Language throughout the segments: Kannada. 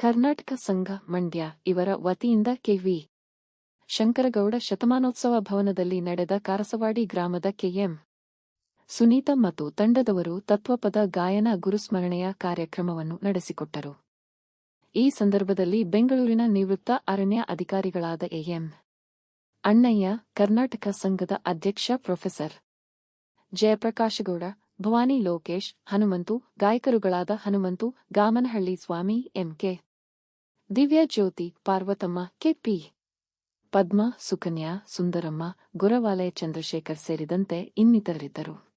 ಕರ್ನಾಟಕ ಸಂಘ ಮಂಡ್ಯ ಇವರ ವತಿಯಿಂದ ಕೆ.ವಿ. ಶಂಕರಗೌಡ ಶತಮಾನೋತ್ಸವ ಭವನದಲ್ಲಿ ನಡೆದ ಕಾರಸವಾಡಿ ಗ್ರಾಮದ ಕೆ.ಎಂ. ಸುನೀತಾ ಮತ್ತು ತಂಡದವರು ತತ್ವಪದ ಗಾಯನ ಗುರುಸ್ಮರಣೆಯ ಕಾರ್ಯಕ್ರಮವನ್ನು ನಡೆಸಿಕೊಟ್ಟರು. ಈ ಸಂದರ್ಭದಲ್ಲಿ ಬೆಂಗಳೂರಿನ ನಿವೃತ್ತ ಅರಣ್ಯ ಅಧಿಕಾರಿಗಳಾದ ಎ.ಎಂ. ಅಣ್ಣಯ್ಯ, ಕರ್ನಾಟಕ ಸಂಘದ ಅಧ್ಯಕ್ಷ ಪ್ರೊಫೆಸರ್ ಜಯಪ್ರಕಾಶಗೌಡ, ಭವಾನಿ ಲೋಕೇಶ್, ಹನುಮಂತು, ಗಾಯಕರುಗಳಾದ ಹನುಮಂತು, ಗಾಮನಹಳ್ಳಿ ಸ್ವಾಮಿ, ಎಂ.ಕೆ. ದಿವ್ಯಜ್ಯೋತಿ, ಪಾರ್ವತಮ್ಮ, ಕೆ.ಪಿ. ಪದ್ಮ, ಸುಕನ್ಯಾ, ಸುಂದರಮ್ಮ, ಗೊರವಾಲೆ ಚಂದ್ರಶೇಖರ್ ಸೇರಿದಂತೆ ಇನ್ನಿತರರಿದ್ದರು.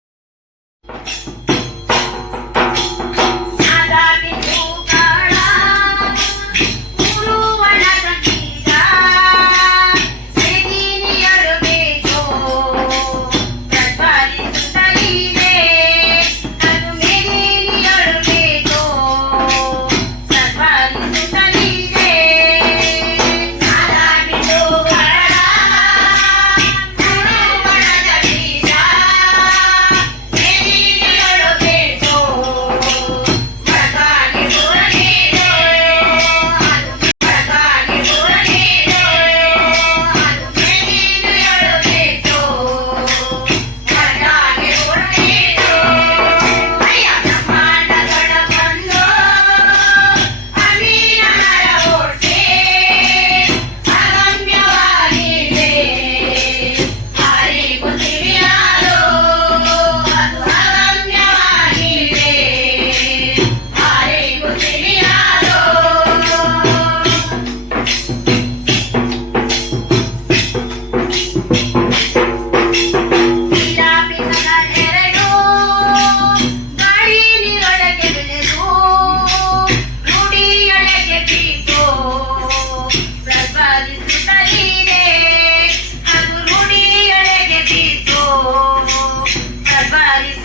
Everybody